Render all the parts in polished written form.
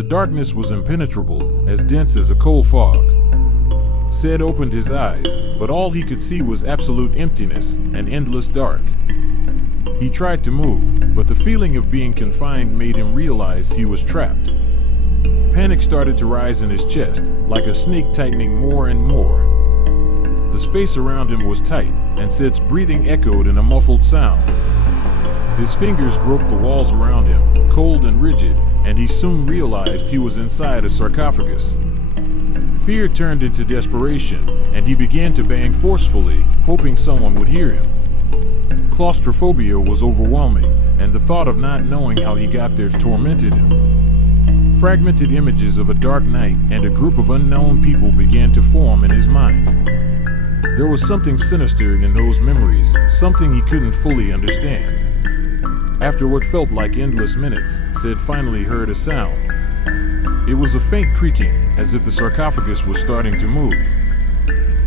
The darkness was impenetrable, as dense as a coal fog. Said opened his eyes, but all he could see was absolute emptiness and endless dark. He tried to move, but the feeling of being confined made him realize he was trapped. Panic started to rise in his chest, like a snake tightening more and more. The space around him was tight, and Said's breathing echoed in a muffled sound. His fingers groped the walls around him, cold and rigid, and he soon realized he was inside a sarcophagus. Fear turned into desperation, and he began to bang forcefully, hoping someone would hear him. Claustrophobia was overwhelming, and the thought of not knowing how he got there tormented him. Fragmented images of a dark night and a group of unknown people began to form in his mind. There was something sinister in those memories, something he couldn't fully understand. After what felt like endless minutes, Said finally heard a sound. It was a faint creaking, as if the sarcophagus was starting to move.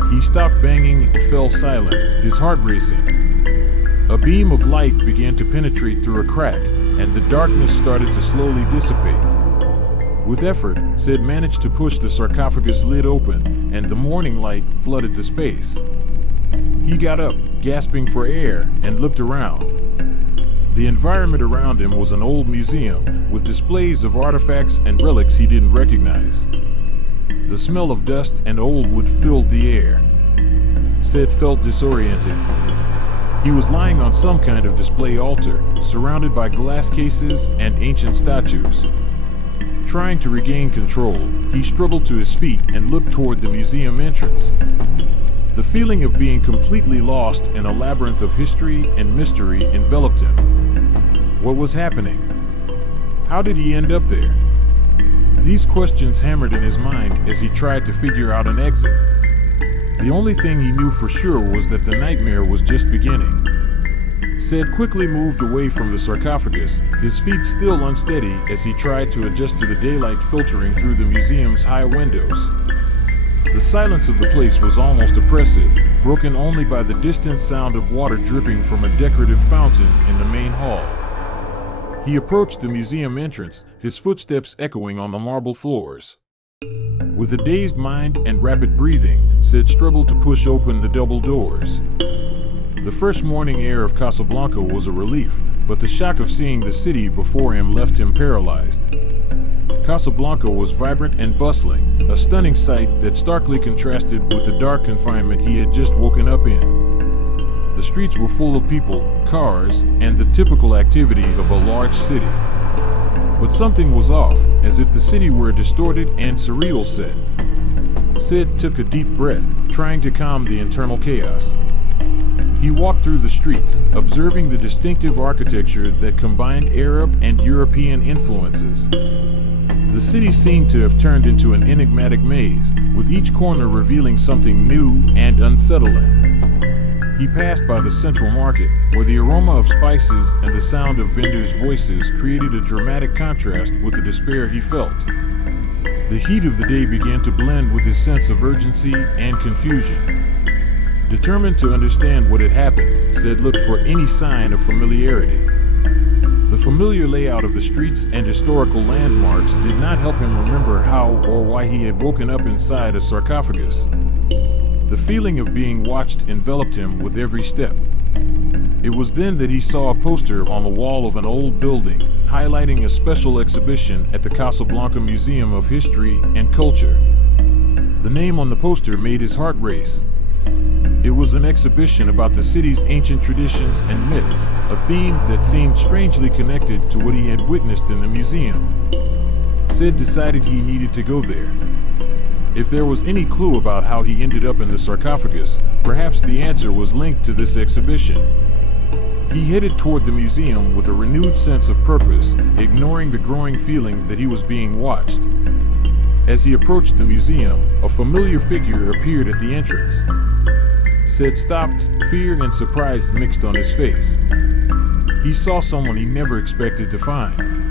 He stopped banging and fell silent, his heart racing. A beam of light began to penetrate through a crack, and the darkness started to slowly dissipate. With effort, Said managed to push the sarcophagus lid open, and the morning light flooded the space. He got up, gasping for air, and looked around. The environment around him was an old museum, with displays of artifacts and relics he didn't recognize. The smell of dust and old wood filled the air. Said felt disoriented. He was lying on some kind of display altar, surrounded by glass cases and ancient statues. Trying to regain control, he struggled to his feet and looked toward the museum entrance. The feeling of being completely lost in a labyrinth of history and mystery enveloped him. What was happening? How did he end up there? These questions hammered in his mind as he tried to figure out an exit. The only thing he knew for sure was that the nightmare was just beginning. Said quickly moved away from the sarcophagus, his feet still unsteady as he tried to adjust to the daylight filtering through the museum's high windows. The silence of the place was almost oppressive, broken only by the distant sound of water dripping from a decorative fountain in the main hall. He approached the museum entrance, his footsteps echoing on the marble floors. With a dazed mind and rapid breathing, Said struggled to push open the double doors. The first morning air of Casablanca was a relief, but the shock of seeing the city before him left him paralyzed. Casablanca was vibrant and bustling, a stunning sight that starkly contrasted with the dark confinement he had just woken up in. The streets were full of people, cars, and the typical activity of a large city. But something was off, as if the city were a distorted and surreal set. Said took a deep breath, trying to calm the internal chaos. He walked through the streets, observing the distinctive architecture that combined Arab and European influences. The city seemed to have turned into an enigmatic maze, with each corner revealing something new and unsettling. He passed by the central market, where the aroma of spices and the sound of vendors' voices created a dramatic contrast with the despair he felt. The heat of the day began to blend with his sense of urgency and confusion. Determined to understand what had happened, Said looked for any sign of familiarity. The familiar layout of the streets and historical landmarks did not help him remember how or why he had woken up inside a sarcophagus. The feeling of being watched enveloped him with every step. It was then that he saw a poster on the wall of an old building, highlighting a special exhibition at the Casablanca Museum of History and Culture. The name on the poster made his heart race. It was an exhibition about the city's ancient traditions and myths, a theme that seemed strangely connected to what he had witnessed in the museum. Said decided he needed to go there. If there was any clue about how he ended up in the sarcophagus, perhaps the answer was linked to this exhibition. He headed toward the museum with a renewed sense of purpose, ignoring the growing feeling that he was being watched. As he approached the museum, a familiar figure appeared at the entrance. Said stopped, fear and surprise mixed on his face. He saw someone he never expected to find.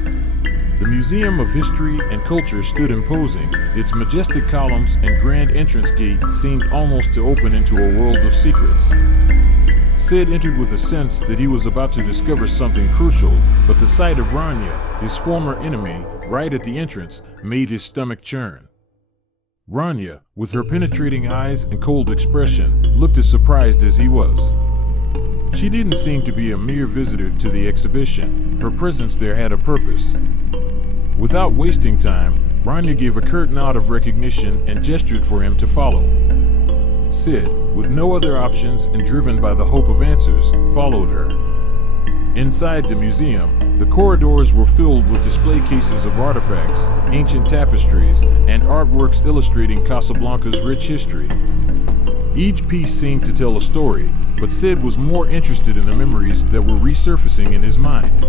The Museum of History and Culture stood imposing, its majestic columns and grand entrance gate seemed almost to open into a world of secrets. Said entered with a sense that he was about to discover something crucial, but the sight of Ranya, his former enemy, right at the entrance, made his stomach churn. Ranya, with her penetrating eyes and cold expression, looked as surprised as he was. She didn't seem to be a mere visitor to the exhibition. Her presence there had a purpose. Without wasting time, Ranya gave a curt nod of recognition and gestured for him to follow. Sid, with no other options and driven by the hope of answers, followed her. Inside the museum, the corridors were filled with display cases of artifacts, ancient tapestries, and artworks illustrating Casablanca's rich history. Each piece seemed to tell a story, but Sid was more interested in the memories that were resurfacing in his mind.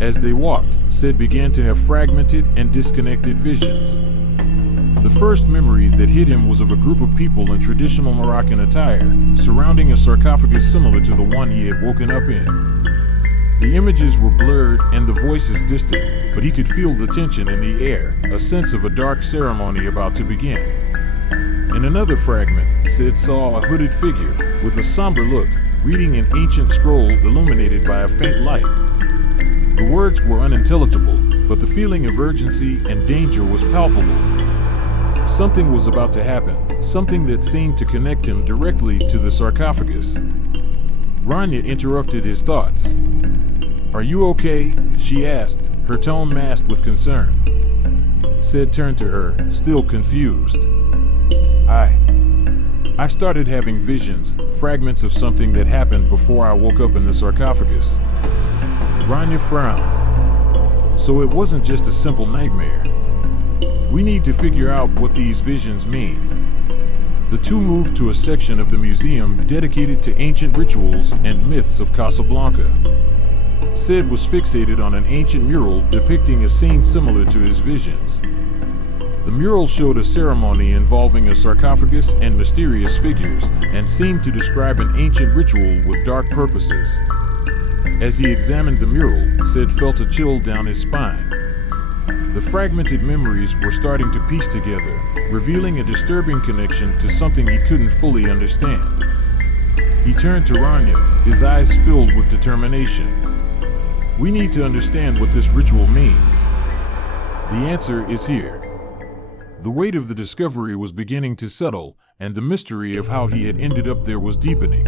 As they walked, Sid began to have fragmented and disconnected visions. The first memory that hit him was of a group of people in traditional Moroccan attire, surrounding a sarcophagus similar to the one he had woken up in. The images were blurred and the voices distant, but he could feel the tension in the air, a sense of a dark ceremony about to begin. In another fragment, Sid saw a hooded figure, with a somber look, reading an ancient scroll illuminated by a faint light. The words were unintelligible, but the feeling of urgency and danger was palpable. Something was about to happen, something that seemed to connect him directly to the sarcophagus. Ranya interrupted his thoughts. "Are you okay?" she asked, her tone masked with concern. Sid turned to her, still confused. I started having visions, fragments of something that happened before I woke up in the sarcophagus." Ranya frowned. "So it wasn't just a simple nightmare. We need to figure out what these visions mean." The two moved to a section of the museum dedicated to ancient rituals and myths of Casablanca. Sid was fixated on an ancient mural depicting a scene similar to his visions. The mural showed a ceremony involving a sarcophagus and mysterious figures, and seemed to describe an ancient ritual with dark purposes. As he examined the mural, Sid felt a chill down his spine. The fragmented memories were starting to piece together, revealing a disturbing connection to something he couldn't fully understand. He turned to Ranya, his eyes filled with determination. "We need to understand what this ritual means. The answer is here." The weight of the discovery was beginning to settle, and the mystery of how he had ended up there was deepening.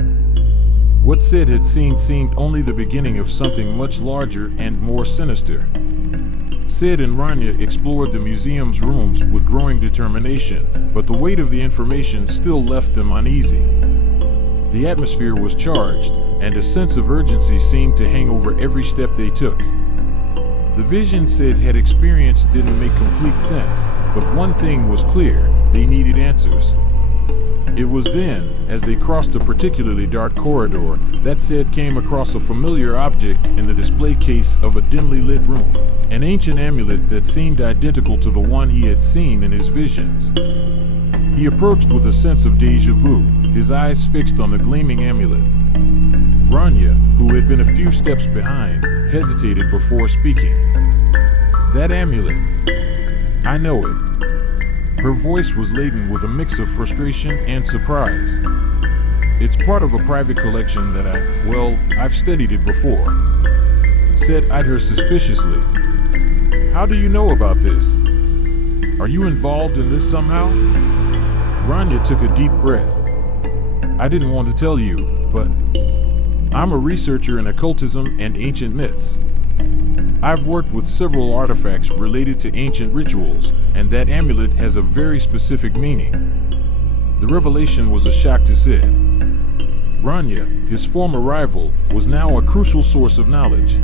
What Sid had seen seemed only the beginning of something much larger and more sinister. Sid and Ranya explored the museum's rooms with growing determination, but the weight of the information still left them uneasy. The atmosphere was charged, and a sense of urgency seemed to hang over every step they took. The vision Sid had experienced didn't make complete sense, but one thing was clear: they needed answers. It was then, as they crossed a particularly dark corridor, that Sid came across a familiar object in the display case of a dimly lit room, an ancient amulet that seemed identical to the one he had seen in his visions. He approached with a sense of déjà vu, his eyes fixed on the gleaming amulet. Ranya, who had been a few steps behind, hesitated before speaking. "That amulet. I know it." Her voice was laden with a mix of frustration and surprise. "It's part of a private collection that I've studied it before." Sid eyed her suspiciously. "How do you know about this? Are you involved in this somehow?" Ranya took a deep breath. "I didn't want to tell you, but I'm a researcher in occultism and ancient myths. I've worked with several artifacts related to ancient rituals, and that amulet has a very specific meaning." The revelation was a shock to Sid. Ranya, his former rival, was now a crucial source of knowledge.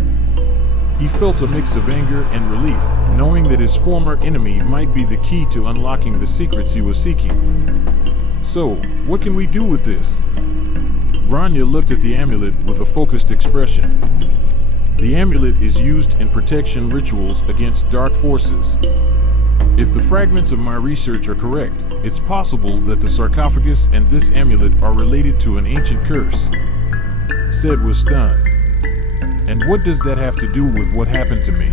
He felt a mix of anger and relief, knowing that his former enemy might be the key to unlocking the secrets he was seeking. "So, what can we do with this?" Ranya looked at the amulet with a focused expression. "The amulet is used in protection rituals against dark forces. If the fragments of my research are correct, it's possible that the sarcophagus and this amulet are related to an ancient curse." Sid was stunned. "And what does that have to do with what happened to me?"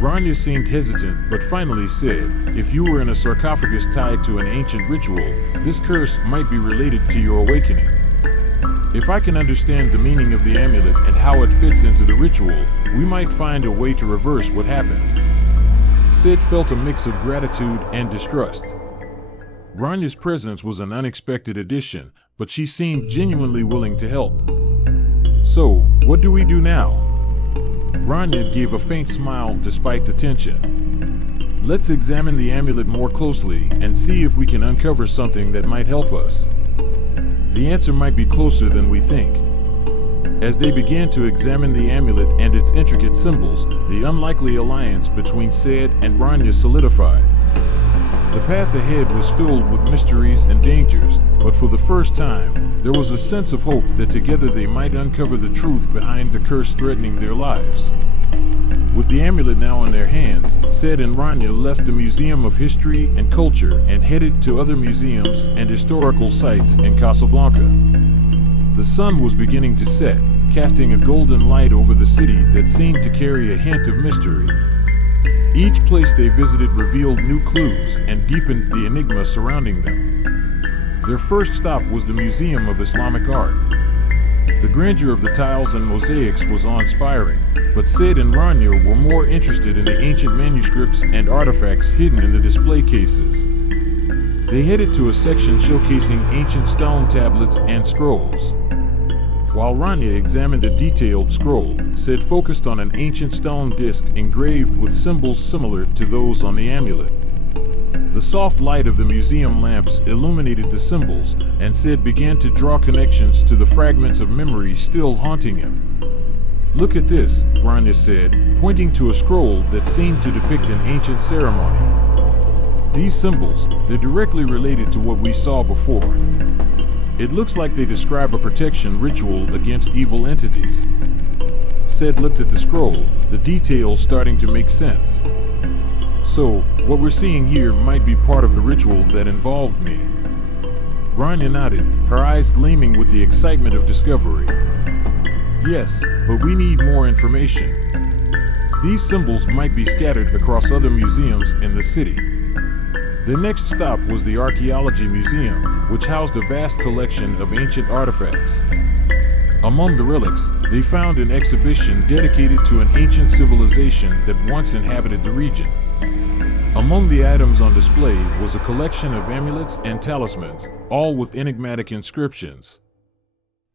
Ranya seemed hesitant, but finally said, "If you were in a sarcophagus tied to an ancient ritual, this curse might be related to your awakening. If I can understand the meaning of the amulet and how it fits into the ritual, we might find a way to reverse what happened." Said felt a mix of gratitude and distrust. Ranya's presence was an unexpected addition, but she seemed genuinely willing to help. So, what do we do now? Ranya gave a faint smile despite the tension. Let's examine the amulet more closely and see if we can uncover something that might help us. The answer might be closer than we think. As they began to examine the amulet and its intricate symbols, the unlikely alliance between Said and Ranya solidified. The path ahead was filled with mysteries and dangers, but for the first time, there was a sense of hope that together they might uncover the truth behind the curse threatening their lives. With the amulet now in their hands, Said and Ranya left the Museum of History and Culture and headed to other museums and historical sites in Casablanca. The sun was beginning to set, casting a golden light over the city that seemed to carry a hint of mystery. Each place they visited revealed new clues and deepened the enigma surrounding them. Their first stop was the Museum of Islamic Art. The grandeur of the tiles and mosaics was awe-inspiring, but Said and Ranya were more interested in the ancient manuscripts and artifacts hidden in the display cases. They headed to a section showcasing ancient stone tablets and scrolls. While Ranya examined a detailed scroll, Said focused on an ancient stone disc engraved with symbols similar to those on the amulet. The soft light of the museum lamps illuminated the symbols, and Said began to draw connections to the fragments of memory still haunting him. "Look at this," Ranya said, pointing to a scroll that seemed to depict an ancient ceremony. "These symbols, they're directly related to what we saw before. It looks like they describe a protection ritual against evil entities." Said looked at the scroll, the details starting to make sense. "So, what we're seeing here might be part of the ritual that involved me." Ranya nodded, her eyes gleaming with the excitement of discovery. "Yes, but we need more information. These symbols might be scattered across other museums in the city." The next stop was the Archaeology Museum, which housed a vast collection of ancient artifacts. Among the relics, they found an exhibition dedicated to an ancient civilization that once inhabited the region. Among the items on display was a collection of amulets and talismans, all with enigmatic inscriptions.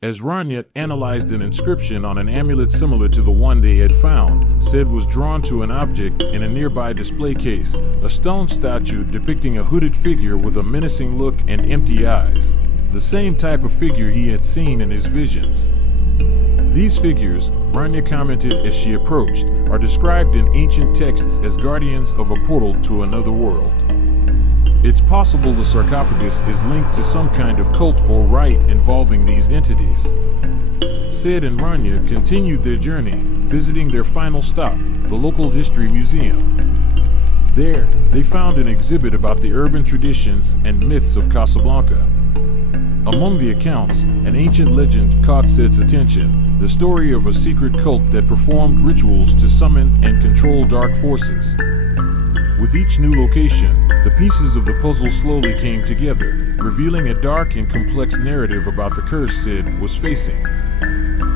As Ranya analyzed an inscription on an amulet similar to the one they had found, Said was drawn to an object in a nearby display case, a stone statue depicting a hooded figure with a menacing look and empty eyes, the same type of figure he had seen in his visions. "These figures," Ranya commented as she approached, "are described in ancient texts as guardians of a portal to another world. It's possible the sarcophagus is linked to some kind of cult or rite involving these entities." Said and Ranya continued their journey, visiting their final stop, the local history museum. There, they found an exhibit about the urban traditions and myths of Casablanca. Among the accounts, an ancient legend caught Said's attention, the story of a secret cult that performed rituals to summon and control dark forces. With each new location, the pieces of the puzzle slowly came together, revealing a dark and complex narrative about the curse Said was facing.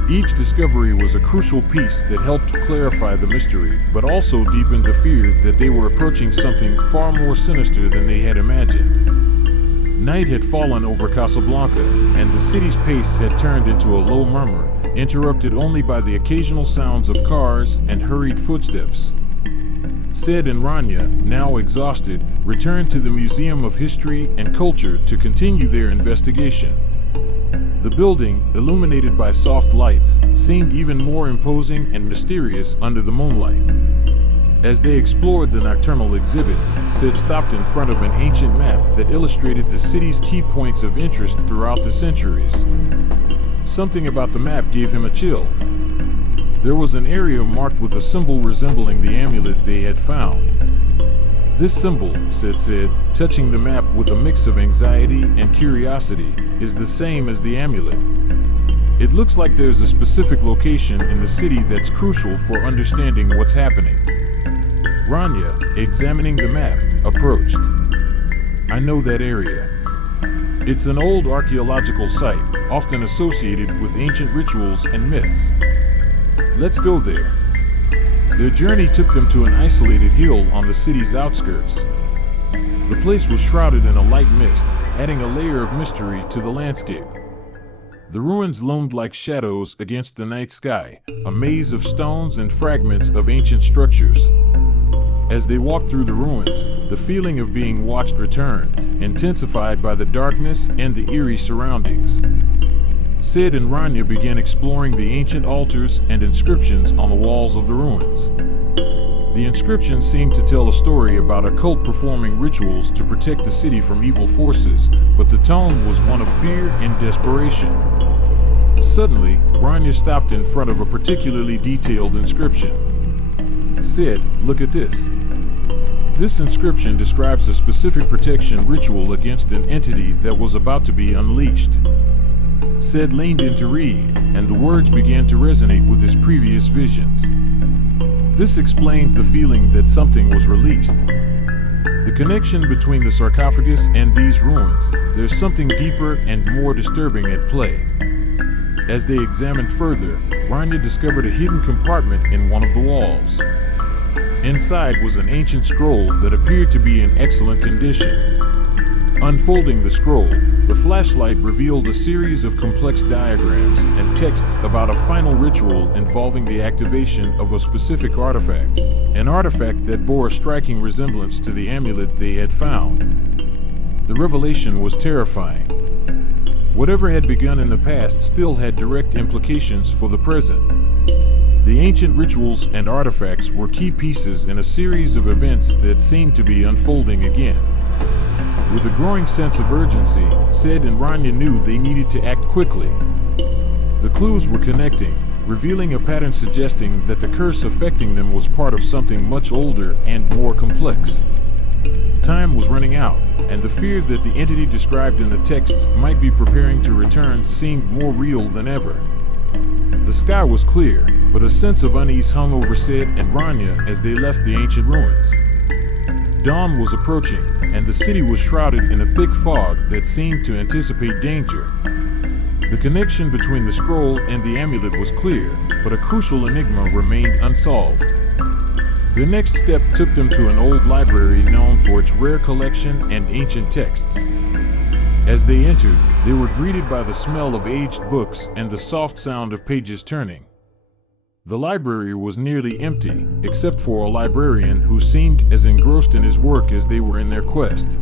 Each discovery was a crucial piece that helped clarify the mystery, but also deepened the fear that they were approaching something far more sinister than they had imagined. Night had fallen over Casablanca, and the city's pace had turned into a low murmur, interrupted only by the occasional sounds of cars and hurried footsteps. Said and Ranya, now exhausted, returned to the Museum of History and Culture to continue their investigation. The building, illuminated by soft lights, seemed even more imposing and mysterious under the moonlight. As they explored the nocturnal exhibits, Said stopped in front of an ancient map that illustrated the city's key points of interest throughout the centuries. Something about the map gave him a chill. There was an area marked with a symbol resembling the amulet they had found. "This symbol," Said, touching the map with a mix of anxiety and curiosity, "is the same as the amulet. It looks like there's a specific location in the city that's crucial for understanding what's happening." Ranya, examining the map, approached. "I know that area. It's an old archaeological site, often associated with ancient rituals and myths. Let's go there." Their journey took them to an isolated hill on the city's outskirts. The place was shrouded in a light mist, adding a layer of mystery to the landscape. The ruins loomed like shadows against the night sky, a maze of stones and fragments of ancient structures. As they walked through the ruins, the feeling of being watched returned, intensified by the darkness and the eerie surroundings. Said and Ranya began exploring the ancient altars and inscriptions on the walls of the ruins. The inscriptions seemed to tell a story about a cult performing rituals to protect the city from evil forces, but the tone was one of fear and desperation. Suddenly, Ranya stopped in front of a particularly detailed inscription. Said, "Look at this." This inscription describes a specific protection ritual against an entity that was about to be unleashed. Said leaned in to read, and the words began to resonate with his previous visions. This explains the feeling that something was released. The connection between the sarcophagus and these ruins, there's something deeper and more disturbing at play. As they examined further, Ranya discovered a hidden compartment in one of the walls. Inside was an ancient scroll that appeared to be in excellent condition. Unfolding the scroll, the flashlight revealed a series of complex diagrams and texts about a final ritual involving the activation of a specific artifact, an artifact that bore a striking resemblance to the amulet they had found. The revelation was terrifying. Whatever had begun in the past still had direct implications for the present. The ancient rituals and artifacts were key pieces in a series of events that seemed to be unfolding again. With a growing sense of urgency, Said and Ranya knew they needed to act quickly. The clues were connecting, revealing a pattern suggesting that the curse affecting them was part of something much older and more complex. Time was running out, and the fear that the entity described in the texts might be preparing to return seemed more real than ever. The sky was clear, but a sense of unease hung over Said and Ranya as they left the ancient ruins. Dawn was approaching, and the city was shrouded in a thick fog that seemed to anticipate danger. The connection between the scroll and the amulet was clear, but a crucial enigma remained unsolved. The next step took them to an old library known for its rare collection and ancient texts. As they entered, they were greeted by the smell of aged books and the soft sound of pages turning. The library was nearly empty, except for a librarian who seemed as engrossed in his work as they were in their quest.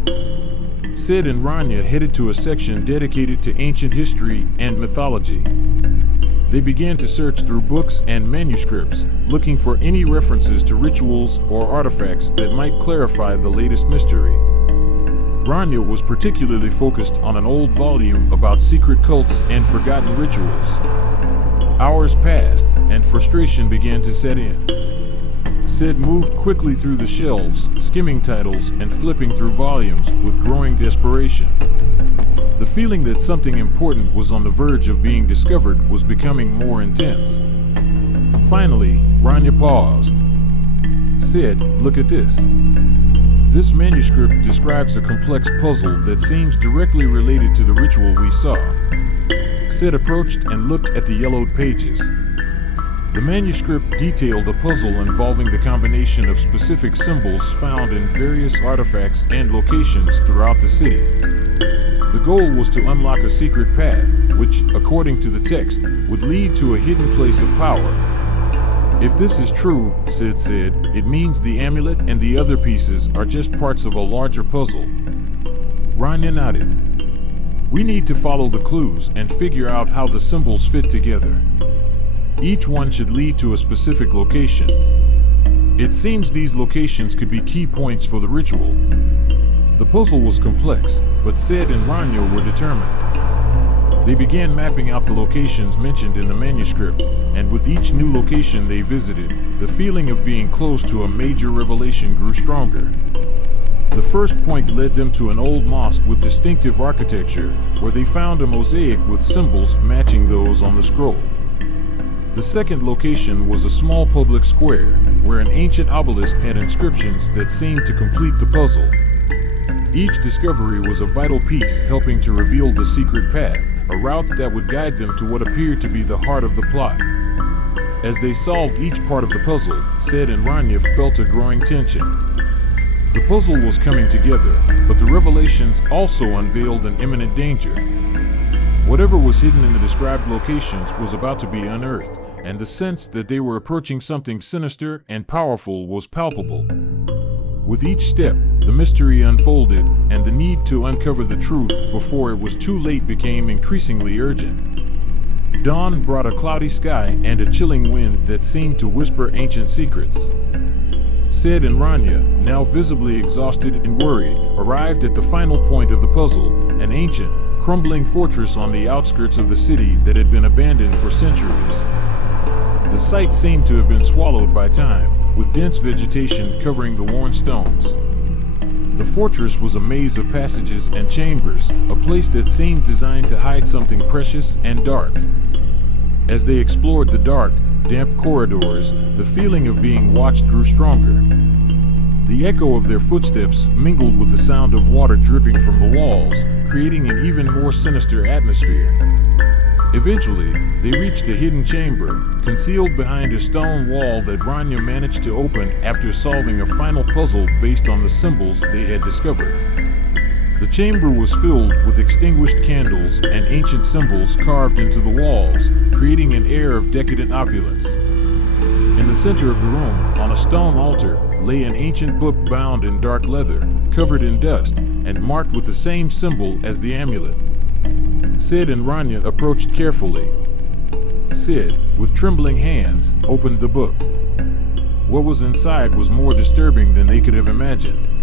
Said and Ranya headed to a section dedicated to ancient history and mythology. They began to search through books and manuscripts, looking for any references to rituals or artifacts that might clarify the latest mystery. Ranya was particularly focused on an old volume about secret cults and forgotten rituals. Hours passed, and frustration began to set in. Said moved quickly through the shelves, skimming titles and flipping through volumes with growing desperation. The feeling that something important was on the verge of being discovered was becoming more intense. Finally, Ranya paused. Said, "Look at this." This manuscript describes a complex puzzle that seems directly related to the ritual we saw. Said approached and looked at the yellowed pages. The manuscript detailed a puzzle involving the combination of specific symbols found in various artifacts and locations throughout the city. The goal was to unlock a secret path, which, according to the text, would lead to a hidden place of power. If this is true, Sid said, it means the amulet and the other pieces are just parts of a larger puzzle. Ranya nodded. We need to follow the clues and figure out how the symbols fit together. Each one should lead to a specific location. It seems these locations could be key points for the ritual. The puzzle was complex, but Said and Ranya were determined. They began mapping out the locations mentioned in the manuscript, and with each new location they visited, the feeling of being close to a major revelation grew stronger. The first point led them to an old mosque with distinctive architecture, where they found a mosaic with symbols matching those on the scroll. The second location was a small public square, where an ancient obelisk had inscriptions that seemed to complete the puzzle. Each discovery was a vital piece helping to reveal the secret path, a route that would guide them to what appeared to be the heart of the plot. As they solved each part of the puzzle, Said and Ranya felt a growing tension. The puzzle was coming together, but the revelations also unveiled an imminent danger. Whatever was hidden in the described locations was about to be unearthed, and the sense that they were approaching something sinister and powerful was palpable. With each step, the mystery unfolded, and the need to uncover the truth before it was too late became increasingly urgent. Dawn brought a cloudy sky and a chilling wind that seemed to whisper ancient secrets. Said and Ranya, now visibly exhausted and worried, arrived at the final point of the puzzle, an ancient, crumbling fortress on the outskirts of the city that had been abandoned for centuries. The site seemed to have been swallowed by time, with dense vegetation covering the worn stones. The fortress was a maze of passages and chambers, a place that seemed designed to hide something precious and dark. As they explored the dark, damp corridors, the feeling of being watched grew stronger. The echo of their footsteps mingled with the sound of water dripping from the walls, creating an even more sinister atmosphere. Eventually, they reached a hidden chamber, concealed behind a stone wall that Ranya managed to open after solving a final puzzle based on the symbols they had discovered. The chamber was filled with extinguished candles and ancient symbols carved into the walls, creating an air of decadent opulence. In the center of the room, on a stone altar, lay an ancient book bound in dark leather, covered in dust, and marked with the same symbol as the amulet. Said and Ranya approached carefully. Said, with trembling hands, opened the book. What was inside was more disturbing than they could have imagined.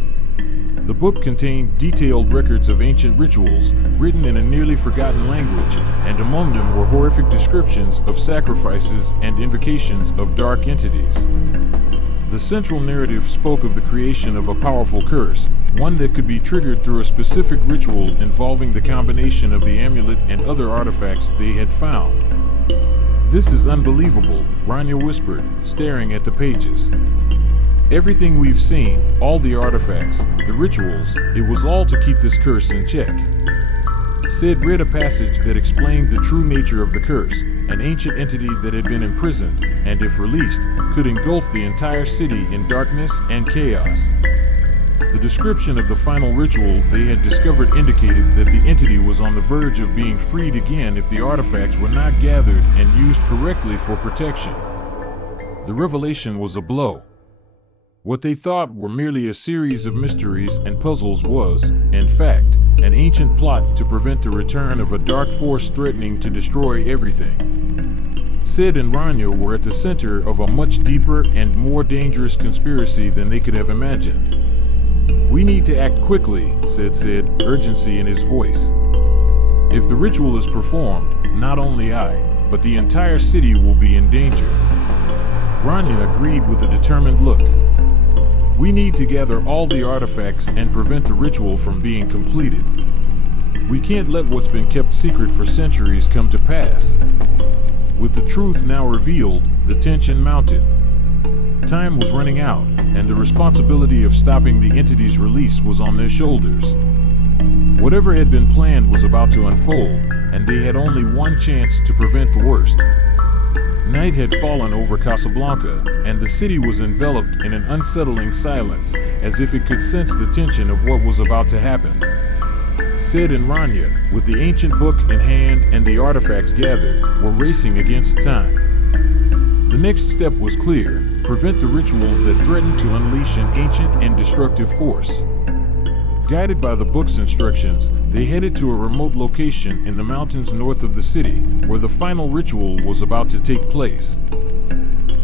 The book contained detailed records of ancient rituals, written in a nearly forgotten language, and among them were horrific descriptions of sacrifices and invocations of dark entities. The central narrative spoke of the creation of a powerful curse, one that could be triggered through a specific ritual involving the combination of the amulet and other artifacts they had found. "This is unbelievable," Ranya whispered, staring at the pages. "Everything we've seen, all the artifacts, the rituals, it was all to keep this curse in check." Sid read a passage that explained the true nature of the curse, an ancient entity that had been imprisoned, and if released, could engulf the entire city in darkness and chaos. The description of the final ritual they had discovered indicated that the entity was on the verge of being freed again if the artifacts were not gathered and used correctly for protection. The revelation was a blow. What they thought were merely a series of mysteries and puzzles was, in fact, an ancient plot to prevent the return of a dark force threatening to destroy everything. Sid and Ranya were at the center of a much deeper and more dangerous conspiracy than they could have imagined. "We need to act quickly," said Sid, urgency in his voice. "If the ritual is performed, not only I, but the entire city will be in danger." Ranya agreed with a determined look. "We need to gather all the artifacts and prevent the ritual from being completed. We can't let what's been kept secret for centuries come to pass." With the truth now revealed, the tension mounted. Time was running out, and the responsibility of stopping the entity's release was on their shoulders. Whatever had been planned was about to unfold, and they had only one chance to prevent the worst. Night had fallen over Casablanca, and the city was enveloped in an unsettling silence, as if it could sense the tension of what was about to happen. Said and Ranya, with the ancient book in hand and the artifacts gathered, were racing against time. The next step was clear: prevent the ritual that threatened to unleash an ancient and destructive force. Guided by the book's instructions, they headed to a remote location in the mountains north of the city, where the final ritual was about to take place.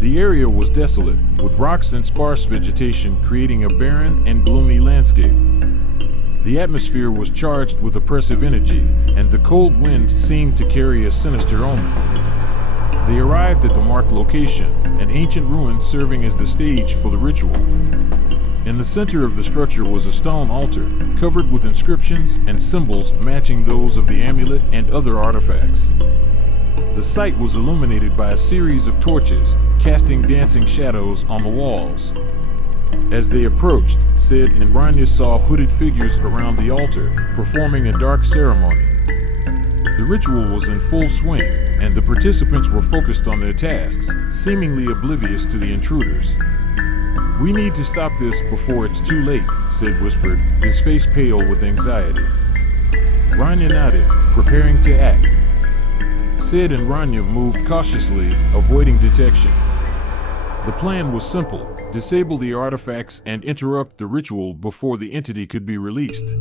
The area was desolate, with rocks and sparse vegetation creating a barren and gloomy landscape. The atmosphere was charged with oppressive energy, and the cold wind seemed to carry a sinister omen. They arrived at the marked location, an ancient ruin serving as the stage for the ritual. In the center of the structure was a stone altar, covered with inscriptions and symbols matching those of the amulet and other artifacts. The site was illuminated by a series of torches, casting dancing shadows on the walls. As they approached, Said and Ranya saw hooded figures around the altar, performing a dark ceremony. The ritual was in full swing, and the participants were focused on their tasks, seemingly oblivious to the intruders. "We need to stop this before it's too late," Said whispered, his face pale with anxiety. Ranya nodded, preparing to act. Said and Ranya moved cautiously, avoiding detection. The plan was simple: disable the artifacts and interrupt the ritual before the entity could be released.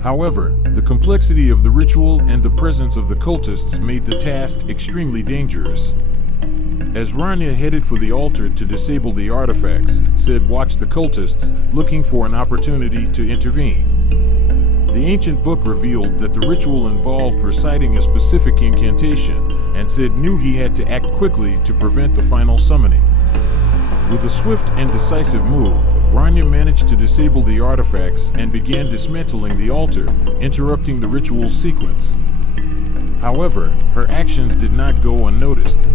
However, the complexity of the ritual and the presence of the cultists made the task extremely dangerous. As Ranya headed for the altar to disable the artifacts, Said watched the cultists, looking for an opportunity to intervene. The ancient book revealed that the ritual involved reciting a specific incantation, and Said knew he had to act quickly to prevent the final summoning. With a swift and decisive move, Ranya managed to disable the artifacts and began dismantling the altar, interrupting the ritual sequence. However, her actions did not go unnoticed.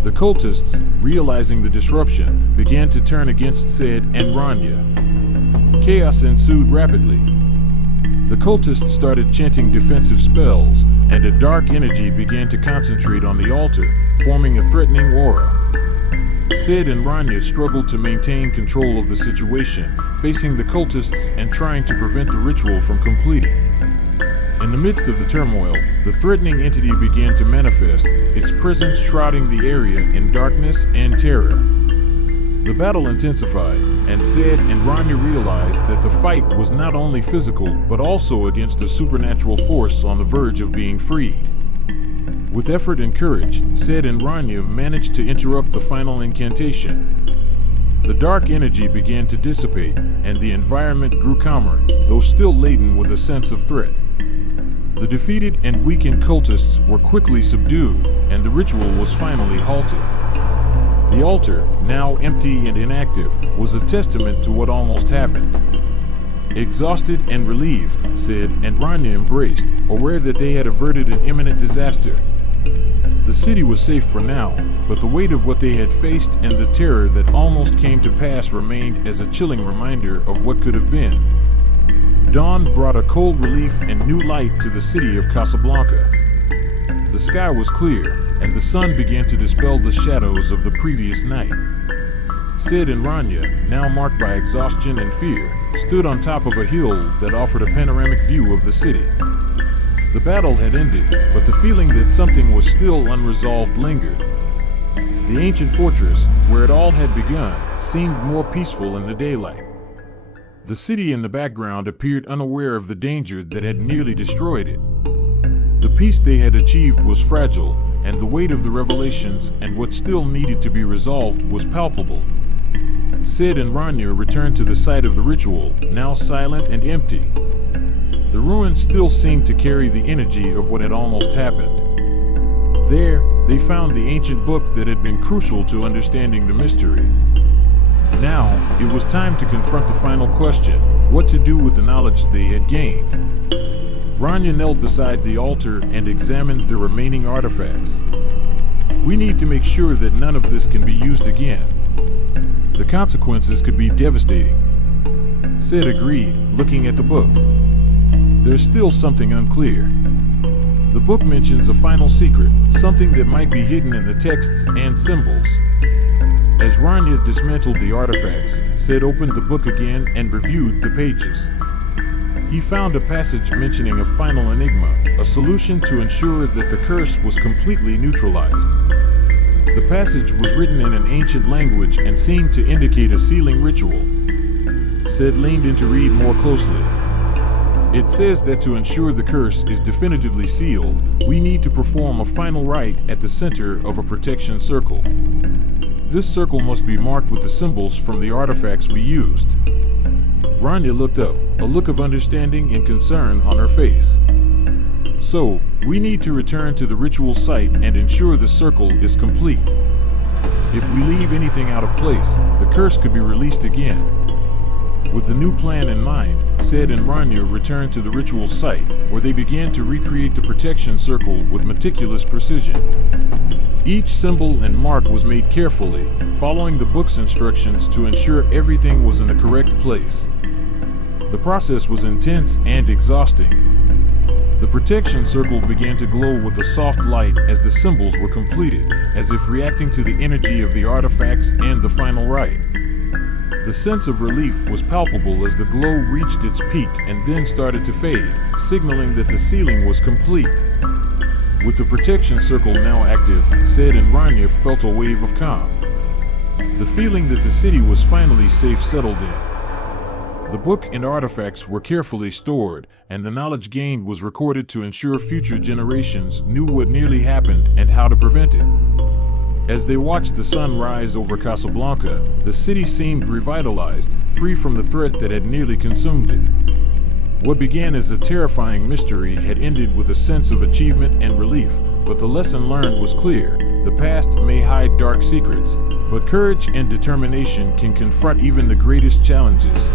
The cultists, realizing the disruption, began to turn against Said and Ranya. Chaos ensued rapidly. The cultists started chanting defensive spells, and a dark energy began to concentrate on the altar, forming a threatening aura. Said and Ranya struggled to maintain control of the situation, facing the cultists and trying to prevent the ritual from completing. In the midst of the turmoil, the threatening entity began to manifest, its presence shrouding the area in darkness and terror. The battle intensified, and Said and Ranya realized that the fight was not only physical but also against a supernatural force on the verge of being freed. With effort and courage, Said and Ranya managed to interrupt the final incantation. The dark energy began to dissipate, and the environment grew calmer, though still laden with a sense of threat. The defeated and weakened cultists were quickly subdued, and the ritual was finally halted. The altar, now empty and inactive, was a testament to what almost happened. Exhausted and relieved, Said and Ranya embraced, aware that they had averted an imminent disaster. The city was safe for now, but the weight of what they had faced and the terror that almost came to pass remained as a chilling reminder of what could have been. Dawn brought a cold relief and new light to the city of Casablanca. The sky was clear, and the sun began to dispel the shadows of the previous night. Said and Ranya, now marked by exhaustion and fear, stood on top of a hill that offered a panoramic view of the city. The battle had ended, but the feeling that something was still unresolved lingered. The ancient fortress, where it all had begun, seemed more peaceful in the daylight. The city in the background appeared unaware of the danger that had nearly destroyed it. The peace they had achieved was fragile, and the weight of the revelations and what still needed to be resolved was palpable. Said and Ranya returned to the site of the ritual, now silent and empty. The ruins still seemed to carry the energy of what had almost happened. There, they found the ancient book that had been crucial to understanding the mystery. Now, it was time to confront the final question: what to do with the knowledge they had gained. Ranya knelt beside the altar and examined the remaining artifacts. "We need to make sure that none of this can be used again. The consequences could be devastating." Said agreed, looking at the book. "There's still something unclear. The book mentions a final secret, something that might be hidden in the texts and symbols." As Ranya dismantled the artifacts, Said opened the book again and reviewed the pages. He found a passage mentioning a final enigma, a solution to ensure that the curse was completely neutralized. The passage was written in an ancient language and seemed to indicate a sealing ritual. Said leaned in to read more closely. "It says that to ensure the curse is definitively sealed, we need to perform a final rite at the center of a protection circle. This circle must be marked with the symbols from the artifacts we used." Ranya looked up, a look of understanding and concern on her face. "So, we need to return to the ritual site and ensure the circle is complete. If we leave anything out of place, the curse could be released again." With the new plan in mind, Said and Ranya returned to the ritual site, where they began to recreate the protection circle with meticulous precision. Each symbol and mark was made carefully, following the book's instructions to ensure everything was in the correct place. The process was intense and exhausting. The protection circle began to glow with a soft light as the symbols were completed, as if reacting to the energy of the artifacts and the final rite. The sense of relief was palpable as the glow reached its peak and then started to fade, signaling that the sealing was complete. With the protection circle now active, Said and Ranya felt a wave of calm. The feeling that the city was finally safe settled in. The book and artifacts were carefully stored, and the knowledge gained was recorded to ensure future generations knew what nearly happened and how to prevent it. As they watched the sun rise over Casablanca, the city seemed revitalized, free from the threat that had nearly consumed it. What began as a terrifying mystery had ended with a sense of achievement and relief, but the lesson learned was clear. The past may hide dark secrets, but courage and determination can confront even the greatest challenges.